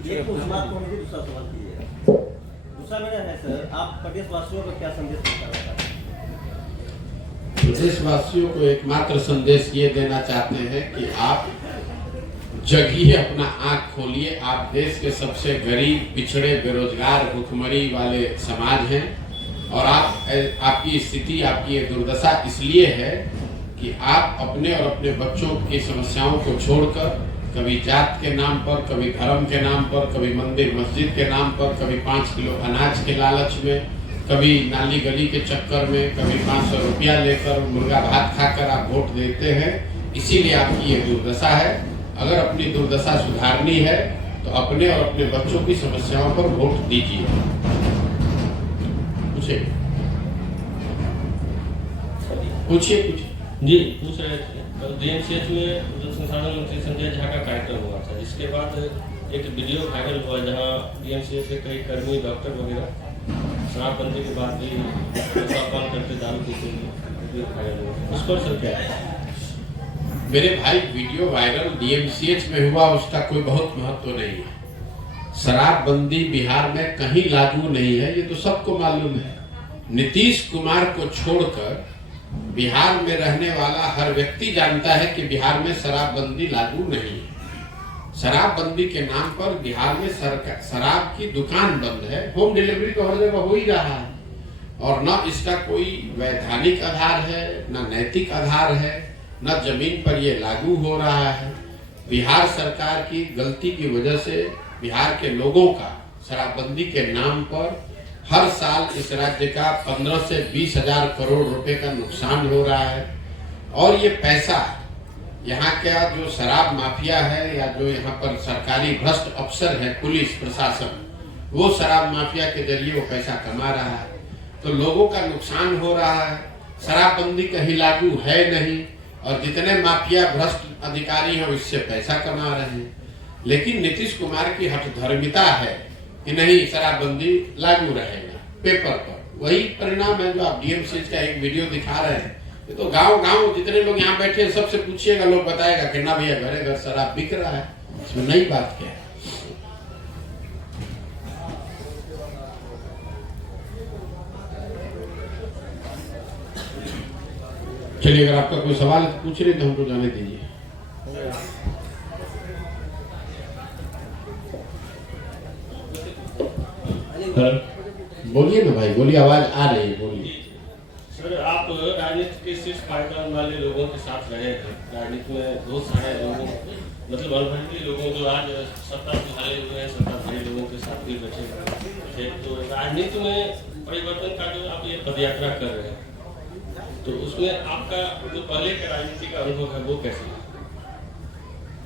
एक तो बात को मुझे दूसरा सवाल कीजिएगा। दूसरा मेरा है सर, आप प्रदेशवासियों को क्या संदेश देना चाहते हैं? प्रदेशवासियों को एकमात्र संदेश ये देना चाहते हैं कि आप जगिए, अपना आंख खोलिए। आप देश के सबसे गरीब, पिछड़े, बेरोजगार, भुखमरी वाले समाज हैं और आपकी स्थिति, आपकी ये दुर्दशा इसलिए है कि आप अपने और अपने बच्चों की समस्याओं को छोड़कर कभी जात के नाम पर, कभी धर्म के नाम पर, कभी मंदिर मस्जिद के नाम पर, कभी 5 किलो अनाज के लालच में, कभी नाली गली के चक्कर में, कभी 500 रुपया लेकर मुर्गा भात खाकर आप वोट देते हैं। इसीलिए आपकी ये दुर्दशा है। अगर अपनी दुर्दशा सुधारनी है तो अपने और अपने बच्चों की समस्याओं पर वोट दीजिए। पूछिए कुछ। जी, पूछ रहे थे कल DMCH में जल संसाधन मंत्री संजय झा का कार्यक्रम हुआ था, जिसके बाद एक वीडियो वायरल हुआ जहां DMCH के कई कर्मी, डॉक्टर वगैरह शराबबंदी के बाद भी नशापान करते, दारू पीते वीडियो वायरल हुआ। उस पर सर क्या है? मेरे भाई, वीडियो वायरल DMCH में हुआ, उसका कोई बहुत महत्व नहीं है। शराबबंदी बिहार में कहीं लागू नहीं है, ये तो सबको मालूम है। नीतीश कुमार को छोड़कर बिहार में रहने वाला हर व्यक्ति जानता है कि बिहार में शराबबंदी लागू नहीं है। शराबबंदी के नाम पर बिहार में शराब की दुकान बंद है। होम डिलीवरी तो हर जगह हो ही रहा है और न इसका कोई वैधानिक आधार है, न नैतिक आधार है, न जमीन पर ये लागू हो रहा है। बिहार सरकार की गलती की वजह से बिहार के लोगों का शराबबंदी के नाम पर हर साल इस राज्य का 15 से 20 हजार करोड़ रुपए का नुकसान हो रहा है। और ये पैसा यहाँ का जो शराब माफिया है या जो यहाँ पर सरकारी भ्रष्ट अफसर है, पुलिस प्रशासन, वो शराब माफिया के जरिए वो पैसा कमा रहा है। तो लोगों का नुकसान हो रहा है। शराबबंदी कहीं लागू है नहीं और जितने माफिया भ्रष्ट अधिकारी हैं इससे पैसा कमा रहे हैं। लेकिन नीतीश कुमार की हठधर्मिता है कि नहीं, शराबबंदी लागू रहेगा पेपर पर। वही परिणाम है जो आप DMCH का एक वीडियो दिखा रहे हैं। ये तो गांव जितने लोग यहाँ बैठे हैं सबसे पूछिएगा, लोग बताएगा कि ना भैया घरे घर शराब बिक रहा है। इसमें नई बात क्या है? चलिए, अगर आपका कोई सवाल पूछ रहे तो हमको जाने दीजिए। बोलिए ना भाई, बोलिए, आवाज आ रही है, बोलिए। सर, आप राजनीति के शीर्ष पायदान वाले लोगों के साथ रहे हैं। राजनीति में बहुत सारे लोगों, मतलब अनुभवी लोगों जो आज सत्ता संभाले हुए हैं, सत्ताधारी लोगों के साथ भी बैठे थे। तो राजनीति में परिवर्तन का जो आप ये पदयात्रा कर रहे हैं, तो उसमें आपका जो पहले का राजनीति का अनुभव है वो कैसे?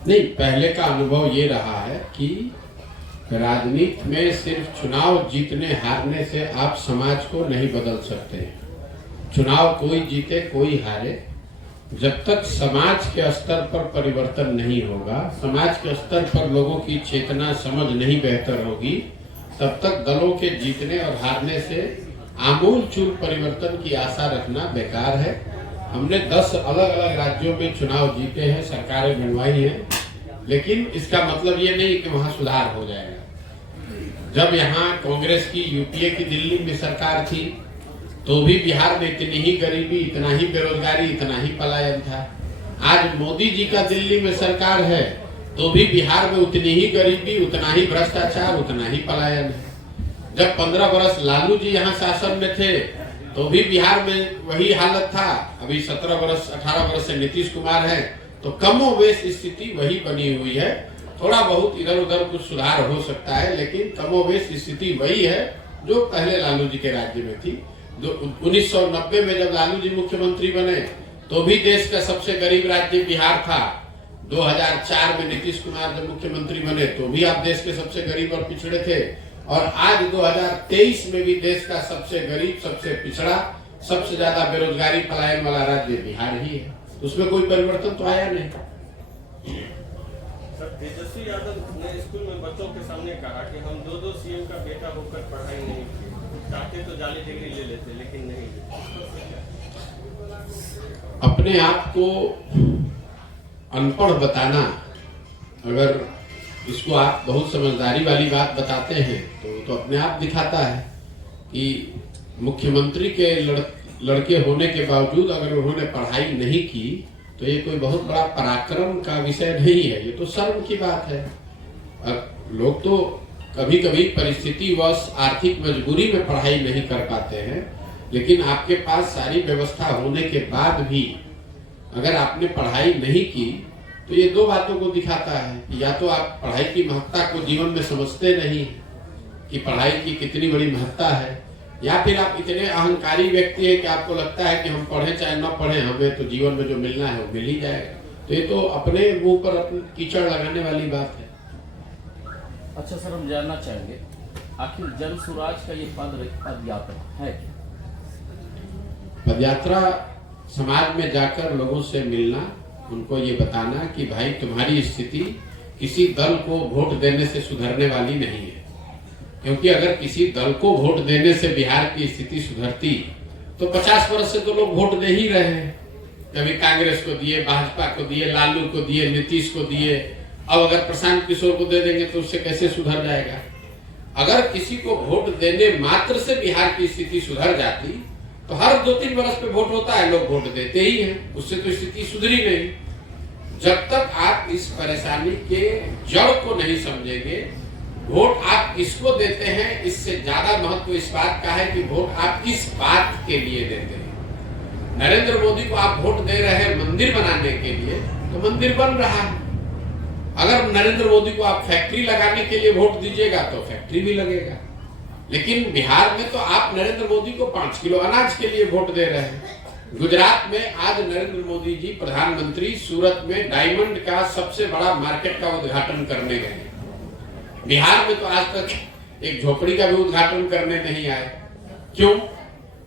नहीं, पहले का अनुभव ये रहा है कि राजनीति में सिर्फ चुनाव जीतने हारने से आप समाज को नहीं बदल सकते। चुनाव कोई जीते कोई हारे, जब तक समाज के स्तर पर परिवर्तन नहीं होगा, समाज के स्तर पर लोगों की चेतना समझ नहीं बेहतर होगी, तब तक दलों के जीतने और हारने से आमूल चूल परिवर्तन की आशा रखना बेकार है। हमने 10 अलग अलग राज्यों में चुनाव जीते हैं, सरकारें बनवाई हैं, लेकिन इसका मतलब ये नहीं कि वहां सुधार हो जाएगा। जब यहाँ कांग्रेस की, यूपीए की दिल्ली में सरकार थी तो भी बिहार में इतनी ही गरीबी, इतना ही बेरोजगारी, इतना ही पलायन था। आज मोदी जी का दिल्ली में सरकार है तो भी बिहार में उतनी ही गरीबी, उतना ही भ्रष्टाचार, उतना ही पलायन है। जब 15 वर्ष लालू जी यहाँ शासन में थे तो भी बिहार में वही हालत था। अभी 17 वर्ष 18 वर्ष से नीतीश कुमार है तो कमोवेश स्थिति वही बनी हुई है। थोड़ा बहुत इधर उधर कुछ सुधार हो सकता है, लेकिन कमोवेश स्थिति वही है जो पहले लालू जी के राज्य में थी। 1990 में जब लालू जी मुख्यमंत्री बने तो भी देश का सबसे गरीब राज्य बिहार था। 2004 में नीतीश कुमार जब मुख्यमंत्री बने तो भी आप देश के सबसे गरीब और पिछड़े थे। और आज 2023 में भी देश का सबसे गरीब, सबसे पिछड़ा, सबसे ज्यादा बेरोजगारी, पलायन वाला राज्य बिहार ही है। उसमें कोई परिवर्तन तो आया नहीं। सर, तेजस्वी यादव ने स्कूल में बच्चों के सामने कहा कि हम 2 CM का बेटा होकर पढ़ाई नहीं की, चाहते तो जाली डिग्री ले लेते लेकिन नहीं। अपने आप को अनपढ़ बताना अगर इसको आप बहुत समझदारी वाली बात बताते हैं तो अपने आप दिखाता है कि मुख्यमंत्री के लड़के होने के बावजूद अगर उन्होंने पढ़ाई नहीं की तो ये कोई बहुत बड़ा पराक्रम का विषय नहीं है, ये तो शर्म की बात है। लोग तो कभी कभी परिस्थितिवश आर्थिक मजबूरी में पढ़ाई नहीं कर पाते हैं, लेकिन आपके पास सारी व्यवस्था होने के बाद भी अगर आपने पढ़ाई नहीं की तो ये दो बातों को दिखाता है कि या तो आप पढ़ाई की महत्ता को जीवन में समझते नहीं कि पढ़ाई की कितनी बड़ी महत्ता है, या फिर आप इतने अहंकारी व्यक्ति हैं कि आपको लगता है कि हम पढ़े चाहे न पढ़े हमें तो जीवन में जो मिलना है वो मिल ही जाएगा। तो ये तो अपने मुंह पर अपने कीचड़ लगाने वाली बात है। अच्छा सर, हम जानना चाहेंगे आखिर जन स्वराज का ये पदयात्रा है क्या? पदयात्रा समाज में जाकर लोगों से मिलना, उनको ये बताना कि भाई तुम्हारी स्थिति किसी दल को वोट देने से सुधरने वाली नहीं है, क्योंकि अगर किसी दल को वोट देने से बिहार की स्थिति सुधरती तो 50 वर्ष से तो लोग वोट दे ही रहे हैं। कभी कांग्रेस को दिए, भाजपा को दिए, लालू को दिए, नीतीश को दिए, अब अगर प्रशांत किशोर को दे देंगे तो उससे कैसे सुधर जाएगा। अगर किसी को वोट देने मात्र से बिहार की स्थिति सुधर जाती तो हर 2-3 वर्ष पे वोट होता है, लोग वोट देते ही हैं, उससे तो स्थिति सुधरी नहीं। जब तक आप इस परेशानी के जड़ को नहीं समझेंगे, वोट आप किसको देते हैं इससे ज्यादा महत्व इस बात का है कि वोट आप किस बात के लिए देते हैं। नरेंद्र मोदी को आप वोट दे रहे हैं मंदिर बनाने के लिए तो मंदिर बन रहा है। अगर नरेंद्र मोदी को आप फैक्ट्री लगाने के लिए वोट दीजिएगा तो फैक्ट्री भी लगेगा। लेकिन बिहार में तो आप नरेंद्र मोदी को 5 किलो अनाज के लिए वोट दे रहे हैं। गुजरात में आज नरेंद्र मोदी जी प्रधानमंत्री सूरत में डायमंड का सबसे बड़ा मार्केट का उद्घाटन करने गए। बिहार में तो आज तक एक झोपड़ी का भी उद्घाटन करने नहीं आए। क्यों?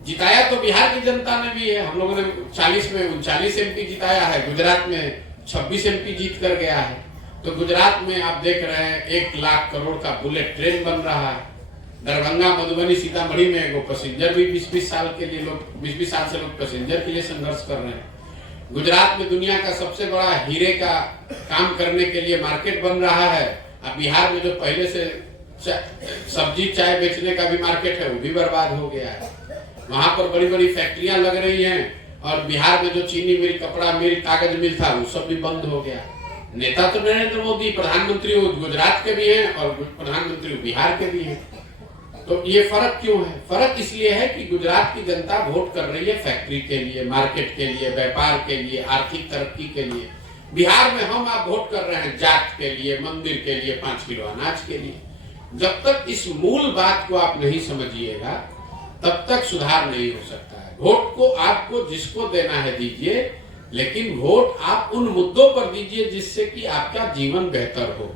जिताया तो बिहार की जनता ने भी है। हम लोगों ने 40 में 39 एमपी जिताया है, गुजरात में 26 एमपी जीत कर गया है। तो गुजरात में आप देख रहे हैं 1 लाख करोड़ का बुलेट ट्रेन बन रहा है। दरभंगा, मधुबनी, सीतामढ़ी में वो पैसेंजर भी 20-20 साल के लिए लोग 20-20 साल से लोग पैसेंजर के लिए संघर्ष कर रहे हैं। गुजरात में दुनिया का सबसे बड़ा हीरे का काम करने के लिए मार्केट बन रहा है। अब बिहार में जो पहले से सब्जी चाय बेचने का भी मार्केट है वो भी बर्बाद हो गया है। वहां पर बड़ी बड़ी फैक्ट्रियां लग रही हैं और बिहार में जो चीनी मिल, कपड़ा मिल, कागज मिल था वो सब भी बंद हो गया। नेता तो नरेंद्र मोदी, प्रधानमंत्री गुजरात के भी हैं और प्रधानमंत्री बिहार के भी हैं। तो ये फर्क क्यों है? फर्क इसलिए है कि गुजरात की जनता वोट कर रही है फैक्ट्री के लिए, मार्केट के लिए, व्यापार के लिए, आर्थिक तरक्की के लिए। बिहार में हम आप वोट कर रहे हैं जात के लिए, मंदिर के लिए, 5 किलो अनाज के लिए। जब तक इस मूल बात को आप नहीं समझिएगा तब तक सुधार नहीं हो सकता है। वोट को आपको जिसको देना है दीजिए, लेकिन वोट आप उन मुद्दों पर दीजिए जिससे कि आपका जीवन बेहतर हो।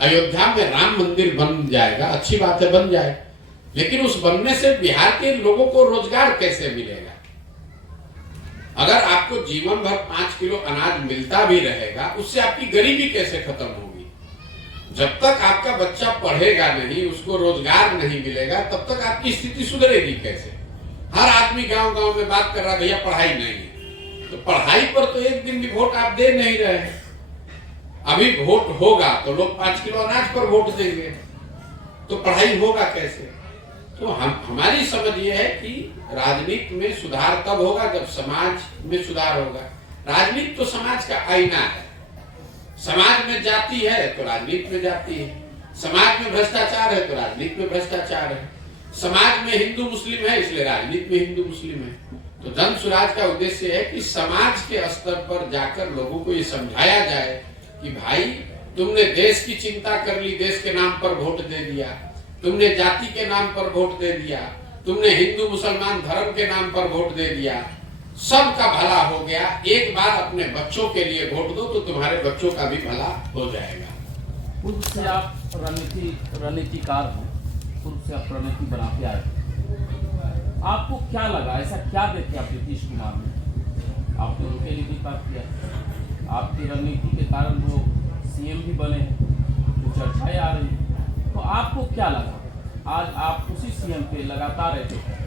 अयोध्या में राम मंदिर बन जाएगा, अच्छी बात है, बन जाए, लेकिन उस बनने से बिहार के लोगों को रोजगार कैसे मिलेगा? अगर आपको जीवन भर 5 किलो अनाज मिलता भी रहेगा, उससे आपकी गरीबी कैसे खत्म होगी? जब तक आपका बच्चा पढ़ेगा नहीं, उसको रोजगार नहीं मिलेगा, तब तक आपकी स्थिति सुधरेगी कैसे? हर आदमी गांव गांव में बात कर रहा है भैया पढ़ाई नहीं है, तो पढ़ाई पर तो एक दिन भी वोट आप दे नहीं रहे हैं। अभी वोट होगा तो लोग 5 किलो अनाज पर वोट देंगे, तो पढ़ाई होगा कैसे? तो हमारी समझ ये है कि राजनीति में सुधार तब होगा जब समाज में सुधार होगा। राजनीति तो समाज का आईना है। समाज में जाति है तो राजनीति में जाति है, समाज में भ्रष्टाचार है तो राजनीति में भ्रष्टाचार है, समाज में हिंदू मुस्लिम है इसलिए राजनीति में हिंदू मुस्लिम है। तो जन स्वराज का उद्देश्य है कि समाज के स्तर पर जाकर लोगों को ये समझाया जाए कि भाई तुमने देश की चिंता कर ली, देश के नाम पर वोट दे दिया, तुमने जाति के नाम पर वोट दे दिया, तुमने हिंदू मुसलमान धर्म के नाम पर वोट दे दिया, सबका भला हो गया। एक बार अपने बच्चों के लिए वोट दो तो तुम्हारे बच्चों का भी भला हो जाएगा। पूर्व से आप रणनीतिकार हैं, पूर्व से आप रणनीति बनाते आए, आपको क्या लगा, ऐसा क्या देखे आप नीतीश कुमार में? आपने उनके लिए भी बात किया, आपकी रणनीति के कारण वो सीएम भी बने हैं, तो चर्चाएं आ रही हैं, तो आपको क्या लगा? आज आप उसी सीएम पे लगातार रहते हैं।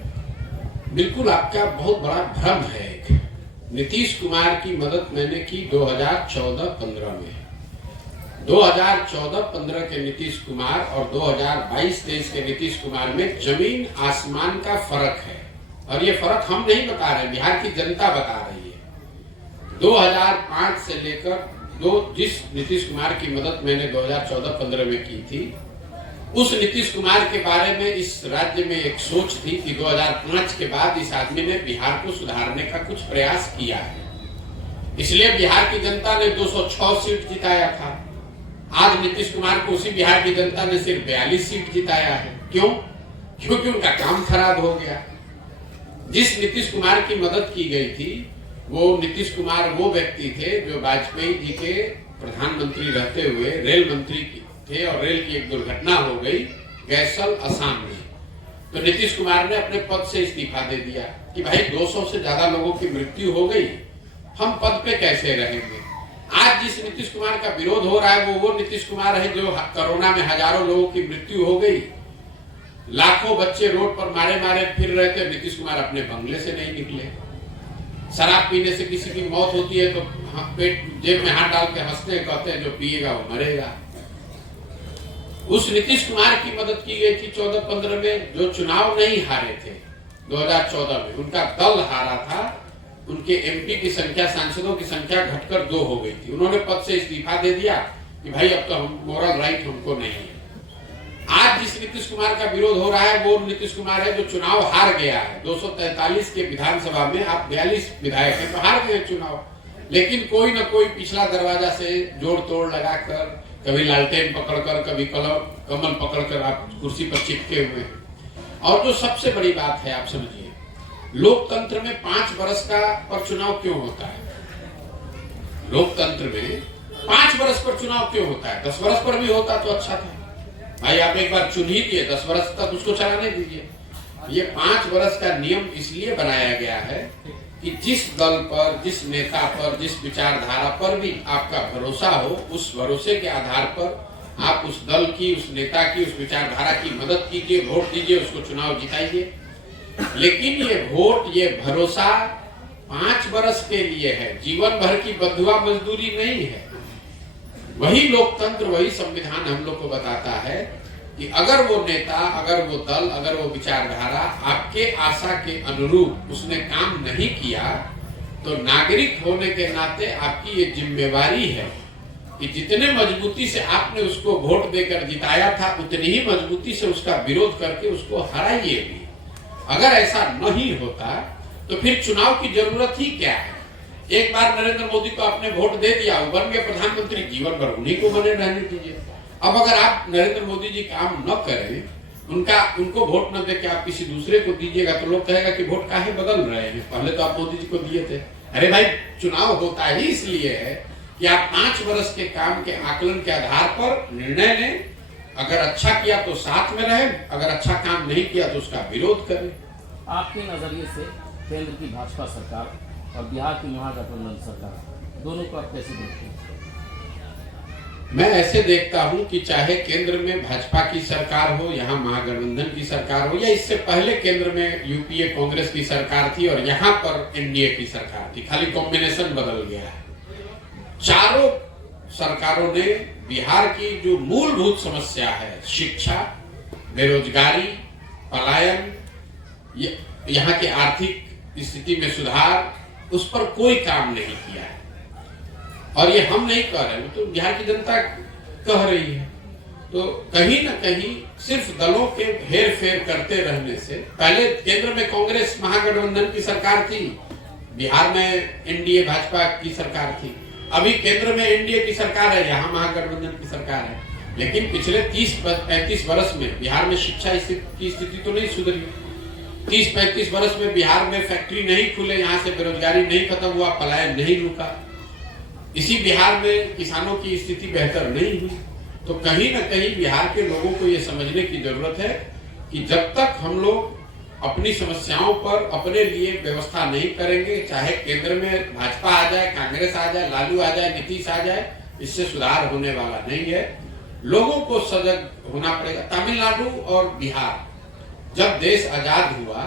बिल्कुल, आपका बहुत बड़ा भ्रम है। नीतीश कुमार की मदद मैंने की 2014-15 में। 2014-15 के नीतीश कुमार और 2022-23 के नीतीश कुमार में जमीन आसमान का फर्क है। और ये फर्क हम नहीं बता रहे, बिहार की जनता बता रही है। 2005 से लेकर जिस नीतीश कुमार की मदद मैंने 2014-15 में की थी, उस नीतीश कुमार के बारे में इस राज्य में एक सोच थी कि 2005 के बाद इस आदमी ने बिहार को सुधारने का कुछ प्रयास किया है, इसलिए बिहार की जनता ने 206 सीट जिताया था। आज नीतीश कुमार को उसी बिहार की जनता ने सिर्फ 42 सीट जिताया है। क्यों? क्योंकि उनका काम खराब हो गया। जिस नीतीश कुमार की मदद की गई थी, वो नीतीश कुमार वो व्यक्ति थे जो वाजपेयी जी के प्रधानमंत्री रहते हुए रेल मंत्री थे और रेल की एक दुर्घटना हो गई गैसल असम में, तो नीतीश कुमार ने अपने पद से इस्तीफा दे दिया कि भाई 200 से ज्यादा लोगों की मृत्यु हो गई, हम पद पे कैसे रहेंगे। आज जिस नीतीश कुमार का विरोध हो रहा है वो नीतीश कुमार है जो कोरोना में हजारों लोगों की मृत्यु हो गई, लाखों बच्चे रोड पर मारे मारे फिर रहे थे, नीतीश कुमार अपने बंगले से नहीं निकले। शराब पीने से किसी की मौत होती है तो पेट जेब में हाथ डाल के हंसते कहते हैं जो पिएगा वो मरेगा। उस नीतीश कुमार की मदद की गई थी 14-15 में, जो चुनाव नहीं हारे थे 2014 में, उनका दल हारा था, उनके एमपी की संख्या, सांसदों की संख्या घटकर 2 हो गई थी। उन्होंने पद से इस्तीफा दे दिया कि भाई अब तो हम मोरल राइट हमको नहीं है। आज जिस नीतीश कुमार का विरोध हो रहा है वो नीतीश कुमार है जो चुनाव हार गया है। 243 के विधानसभा में आप 42 विधायक हैं तो हार गए चुनाव, लेकिन कोई न कोई पिछला दरवाजा से जोड़ तोड़ लगाकर, कभी लालटेन पकड़कर, कभी कमल पकड़कर आप कुर्सी पर चिपके हुए हैं। और जो सबसे बड़ी बात है, आप समझिए, लोकतंत्र में 5 वर्ष का पर चुनाव क्यों होता है? लोकतंत्र में 5 वर्ष पर चुनाव क्यों होता है? 10 वर्ष पर भी होता तो अच्छा था। भाई आप एक बार चुन ही दिए, 10 वर्ष तक उसको चलाने दीजिए। ये 5 वर्ष का नियम इसलिए बनाया गया है कि जिस दल पर, जिस नेता पर, जिस विचारधारा पर भी आपका भरोसा हो, उस भरोसे के आधार पर आप उस दल की, उस नेता की, उस विचारधारा की मदद कीजिए, वोट दीजिए, उसको चुनाव जिताइए। लेकिन ये वोट, ये भरोसा 5 वर्ष के लिए है, जीवन भर की बंधुआ मजदूरी नहीं है। वही लोकतंत्र, वही संविधान हम लोग को बताता है कि अगर वो नेता, अगर वो दल, अगर वो विचारधारा आपके आशा के अनुरूप उसने काम नहीं किया, तो नागरिक होने के नाते आपकी ये जिम्मेवारी है कि जितने मजबूती से आपने उसको वोट देकर जिताया था, उतनी ही मजबूती से उसका विरोध करके उसको हराइए भी। अगर ऐसा नहीं होता तो फिर चुनाव की जरूरत ही क्या है? एक बार नरेंद्र मोदी को आपने वोट दे दिया, वो बन गए प्रधानमंत्री, जीवन भर उन्हीं को बने रहने दीजिए। अब अगर आप नरेंद्र मोदी जी काम न करें, उनको वोट न देके आप किसी दूसरे को दीजिएगा तो लोग कहेगा कि वोट काहे बदल रहे हैं, पहले तो आप मोदी जी को दिए थे। अरे भाई, चुनाव होता ही इसलिए है कि आप 5 वर्ष के काम के आकलन के आधार पर निर्णय लें। अगर अच्छा किया तो साथ में रहें, अगर अच्छा काम नहीं किया तो उसका विरोध करें। आपके नजरिए से केंद्र की भाजपा सरकार और बिहार की महागठबंधन सरकार, दोनों को आप कैसे देखते हैं? मैं ऐसे देखता हूं कि चाहे केंद्र में भाजपा की सरकार हो, यहाँ महागठबंधन की सरकार हो, या इससे पहले केंद्र में यूपीए कांग्रेस की सरकार थी और यहाँ पर एनडीए की सरकार थी, खाली कॉम्बिनेशन बदल गया है। चारों सरकारों ने बिहार की जो मूलभूत समस्या है, शिक्षा, बेरोजगारी, पलायन, यहाँ की आर्थिक स्थिति में सुधार, उस पर कोई काम नहीं किया है। और ये हम नहीं कह रहे, तो बिहार की जनता कह रही है। तो कहीं ना कहीं सिर्फ दलों के हेर फेर करते रहने से, पहले केंद्र में कांग्रेस महागठबंधन की सरकार थी, बिहार में एनडीए भाजपा की सरकार थी, अभी केंद्र में एनडीए की सरकार है, यहाँ महागठबंधन की सरकार है। लेकिन पिछले 30-35 वर्ष में बिहार में शिक्षा की स्थिति तो नहीं सुधरी। 30-35 वर्ष में बिहार में फैक्ट्री नहीं खुले, यहाँ से बेरोजगारी नहीं खत्म हुआ, पलायन नहीं रुका। इसी बिहार में किसानों की स्थिति बेहतर नहीं हुई। तो कहीं ना कहीं बिहार के लोगों को ये समझने की जरूरत है कि जब तक हम लोग अपनी समस्याओं पर अपने लिए व्यवस्था नहीं करेंगे, चाहे केंद्र में भाजपा आ जाए, कांग्रेस आ जाए, लालू आ जाए, नीतीश आ जाए, इससे सुधार होने वाला नहीं है। लोगों को सजग होना पड़ेगा। तमिलनाडु और बिहार, जब देश आजाद हुआ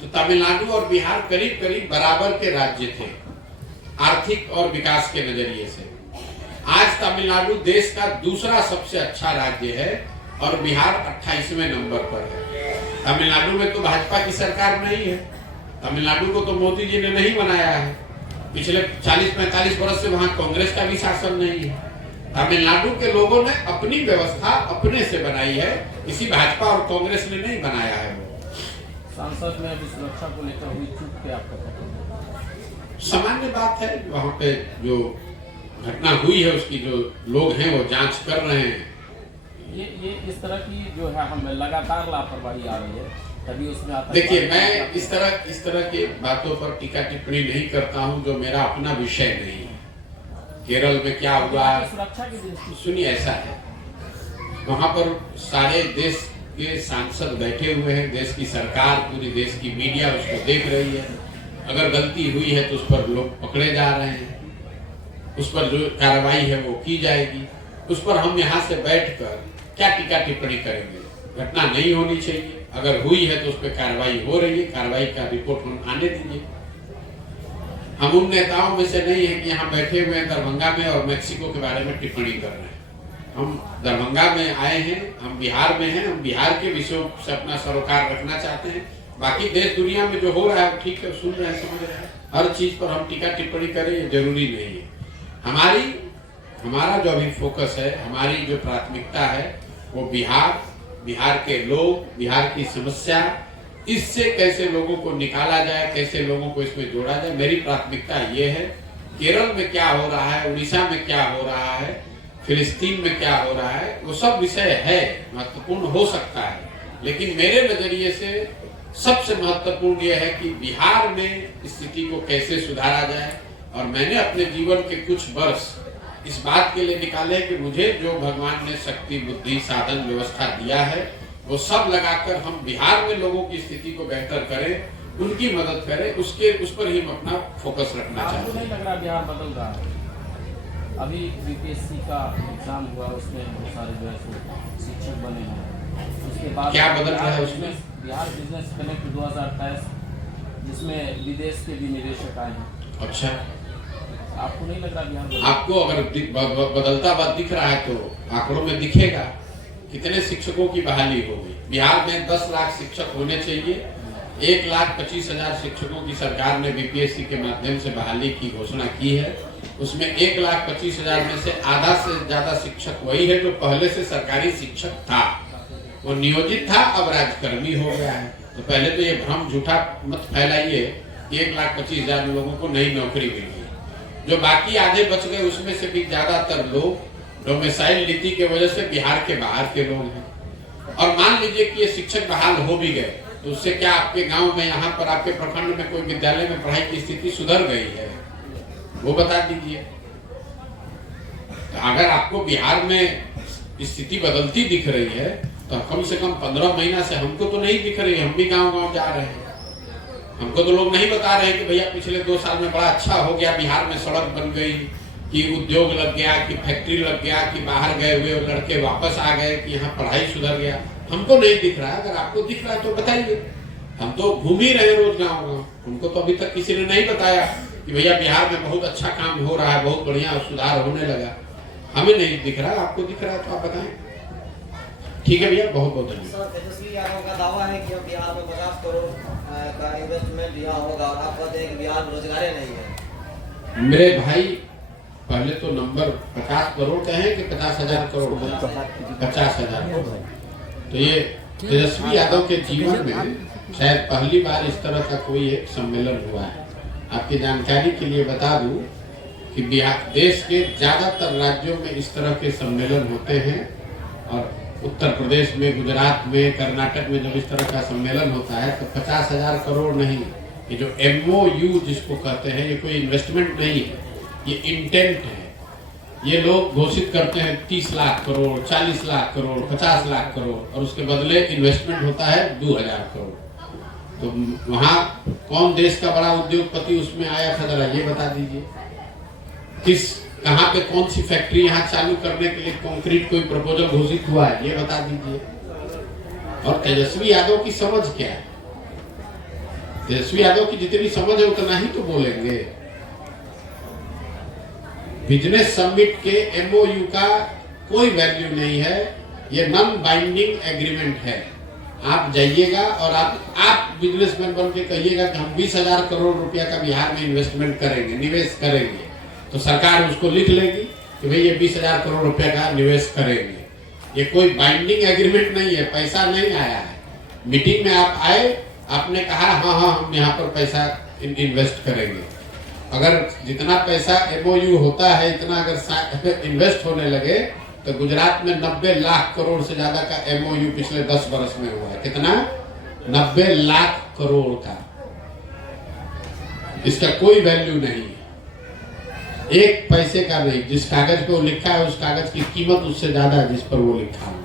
तो तमिलनाडु और बिहार करीब करीब बराबर के राज्य थे, आर्थिक और विकास के नजरिए से। आज तमिलनाडु देश का दूसरा सबसे अच्छा राज्य है और बिहार 28वें नंबर पर है। तमिलनाडु में तो भाजपा की सरकार नहीं है, तमिलनाडु को तो मोदी जी ने नहीं बनाया है। पिछले 40-45 वर्ष से वहां कांग्रेस का भी शासन नहीं है। तमिलनाडु के लोगों ने अपनी व्यवस्था अपने से बनाई है, किसी भाजपा और कांग्रेस ने नहीं बनाया है। वो संसद में अभी सुरक्षा को लेकर हुई चूक पे आपका सामान्य बात है। वहां पे जो घटना हुई है उसकी जो लोग हैं वो जांच कर रहे हैं। ये इस तरह की जो है हमें लगातार लापरवाही आ रही है, तभी उसमें आता। देखिए, मैं इस तरह की बातों पर टीका टिप्पणी नहीं करता हूं जो मेरा अपना विषय नहीं है। केरल में क्या हुआ, सुरक्षा की दृष्टि सुनिए, ऐसा है वहां पर सारे देश के सांसद बैठे हुए हैं, देश की सरकार, पूरी देश की मीडिया उसको देख रही है। अगर गलती हुई है तो उस पर लोग पकड़े जा रहे हैं, उस पर जो कार्रवाई है वो की जाएगी। उस पर हम यहाँ से बैठकर क्या टीका टिप्पणी करेंगे। घटना नहीं होनी चाहिए, अगर हुई है तो उस पर कार्रवाई हो रही है, कार्रवाई का रिपोर्ट हम आने दीजिए। हम उन नेताओं में से नहीं है कि यहाँ बैठे हुए हैं दरभंगा में और मैक्सिको के बारे में टिप्पणी कर रहे हैं। हम दरभंगा में आए हैं, हम बिहार में हैं, हम बिहार के विषयों से अपना सरोकार रखना चाहते हैं। बाकी देश दुनिया में जो हो रहा है ठीक है, सुन रहे हैं, समझ रहे हैं। हर चीज पर हम टीका टिप्पणी करें ये जरूरी नहीं है। हमारा जो अभी फोकस है, हमारी जो प्राथमिकता है वो बिहार के लोग, बिहार की समस्या, इससे कैसे लोगों को निकाला जाए, कैसे लोगों को इसमें जोड़ा जाए। मेरी प्राथमिकता ये है। केरल में क्या हो रहा है, उड़ीसा में क्या हो रहा है, फिलिस्तीन में क्या हो रहा है, वो सब विषय है, महत्वपूर्ण हो सकता है, लेकिन मेरे नजरिए से सबसे महत्वपूर्ण यह है कि बिहार में स्थिति को कैसे सुधारा जाए। और मैंने अपने जीवन के कुछ वर्ष इस बात के लिए निकाले कि मुझे जो भगवान ने शक्ति, बुद्धि, साधन, व्यवस्था दिया है वो सब लगाकर हम बिहार में लोगों की स्थिति को बेहतर करें, उनकी मदद करें, उस पर ही हम अपना फोकस रखना चाहते हैं। आपको नहीं लग रहा बिहार बदल रहा है? अभी बीपीएससी का एग्जाम हुआ, उसमें बहुत सारे जो है शिक्षक बने हैं, उसके बाद क्या बदल रहा है उसमें? बिहार बिजनेस कनेक्ट 2023, जिसमें विदेश के भी निवेशक आए हैं। अच्छा, आपको नहीं लग रहा बिहार आपको अगर बदलता बात दिख रहा है तो आंकड़ों में दिखेगा कितने शिक्षकों की बहाली होगी। बिहार में 10 लाख शिक्षक होने चाहिए, 1,25,000 शिक्षकों की सरकार ने बीपीएससी के माध्यम से बहाली की घोषणा की है। उसमें 1,25,000 में से आधा से ज्यादा शिक्षक वही है जो पहले से सरकारी शिक्षक था, वो नियोजित था, अब राजकर्मी हो गया है। तो पहले तो ये भ्रम झूठा मत फैलाइए कि 1,25,000 लोगों को नई नौकरी मिली। जो बाकी आधे बच गए उसमें से भी ज्यादातर लोग डोमिसाइल नीति के वजह से बिहार के बाहर के लोग हैं। और मान लीजिए कि ये शिक्षक बहाल हो भी गए तो उससे क्या आपके गांव में, यहाँ पर आपके प्रखंड में कोई विद्यालय में पढ़ाई की स्थिति सुधर गई है? वो बता दीजिए। तो अगर आपको बिहार में स्थिति बदलती दिख रही है तो कम से कम 15 महीना से हमको तो नहीं दिख रही। हम भी गांव-गांव जा रहे हैं, हमको तो लोग नहीं बता रहे कि भैया पिछले 2 साल में बड़ा अच्छा हो गया, बिहार में सड़क बन गई, कि उद्योग लग गया, कि फैक्ट्री लग गया, कि बाहर गए हुए लड़के वापस आ गए, कि यहाँ पढ़ाई सुधर गया। हमको नहीं दिख रहा है। अगर आपको दिख रहा है तो बताइए। हम तो घूम ही रहे रोज गाँव-गाँव, हमको तो अभी तक किसी ने नहीं बताया कि भैया बिहार में बहुत अच्छा काम हो रहा है, बहुत बढ़िया सुधार होने लगा। हमें नहीं दिख रहा, आपको दिख रहा है तो आप बताएं। ठीक है भैया, बहुत बहुत धन्यवाद। तेजस्वी यादव का दावा है कि अब बिहार में 50 करोड़ का इन्वेस्टमेंट यहाँ होगा और आप कहते हैं कि बिहार में रोजगार नहीं है। मेरे भाई, पहले तो नंबर 50 करोड़ का है कि 50,000 करोड़? 50,000 करोड़। तो ये तेजस्वी यादव के जीवन में शायद पहली बार इस तरह का कोई एक सम्मेलन हुआ है। आपकी जानकारी के लिए बता दूं कि बिहार देश के ज्यादातर राज्यों में इस तरह के सम्मेलन होते हैं और उत्तर प्रदेश में, गुजरात में, कर्नाटक में जब इस तरह का सम्मेलन होता है तो 50,000 करोड़ नहीं, ये जो MOU जिसको कहते हैं, ये कोई इन्वेस्टमेंट नहीं है, ये इंटेंट है। ये लोग घोषित करते हैं 30 लाख करोड़, 40 लाख करोड़, 50 लाख करोड़ और उसके बदले इन्वेस्टमेंट होता है 2,000 करोड़। तो वहाँ कौन देश का बड़ा उद्योगपति उसमें आया था, जरा ये बता दीजिए। कहाँ पे कौन सी फैक्ट्री यहाँ चालू करने के लिए कंक्रीट कोई प्रपोजल घोषित हुआ है, ये बता दीजिए। और तेजस्वी यादव की समझ क्या है? तेजस्वी यादव की जितनी समझ है उतना ही तो बोलेंगे। बिजनेस समिट के एमओयू का कोई वैल्यू नहीं है, ये नॉन बाइंडिंग एग्रीमेंट है। आप जाइएगा और आप बिजनेसमैन बन के कहिएगा कि हम 20,000 करोड़ रुपया का बिहार में इन्वेस्टमेंट करेंगे, निवेश करेंगे, तो सरकार उसको लिख लेगी कि भाई ये 20,000 करोड़ रुपया का निवेश करेंगे। ये कोई बाइंडिंग एग्रीमेंट नहीं है, पैसा नहीं आया है। मीटिंग में आप आए, आपने कहा हाँ हम यहाँ पर पैसा इन्वेस्ट करेंगे। अगर जितना पैसा एमओयू होता है इतना अगर इन्वेस्ट होने लगे तो गुजरात में 90 लाख करोड़ से ज्यादा का एमओयू पिछले 10 वर्ष में हुआ है। कितना? 90 लाख करोड़ का। इसका कोई वैल्यू नहीं है, एक पैसे का नहीं। जिस कागज पे वो लिखा है उस कागज की कीमत उससे ज्यादा है जिस पर वो लिखा है।